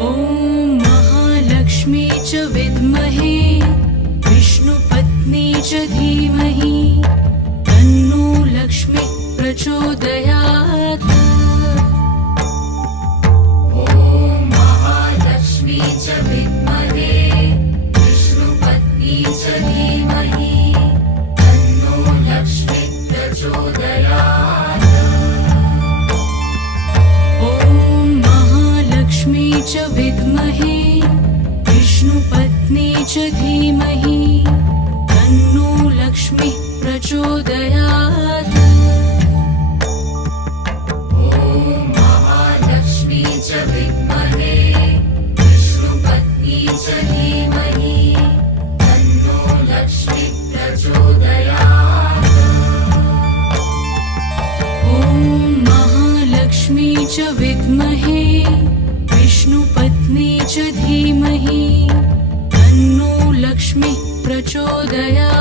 ॐ महालक्ष्मी च विद्महे विष्णुपत्नी च धीमहि तन्नो लक्ष्मी प्रचोदयात्। ॐ महालक्ष्मी च विद्महे विष्णुपत्नी च धीमहि तन्नो लक्ष्मी प्रचोदयात्। ॐ महालक्ष्मी च विद्महे विष्णुपत्नी च धीमहि तन्नो लक्ष्मी प्रचोदयात्। ॐ महालक्ष्मी च विद्महे विष्णुपत्नी च धीमहि तन्नो लक्ष्मी प्रचोदयात्। ॐ महालक्ष्मी च विद्महे विष्णुपत्नी च धीमहि तन्नो लक्ष्मी प्रचोदयात्।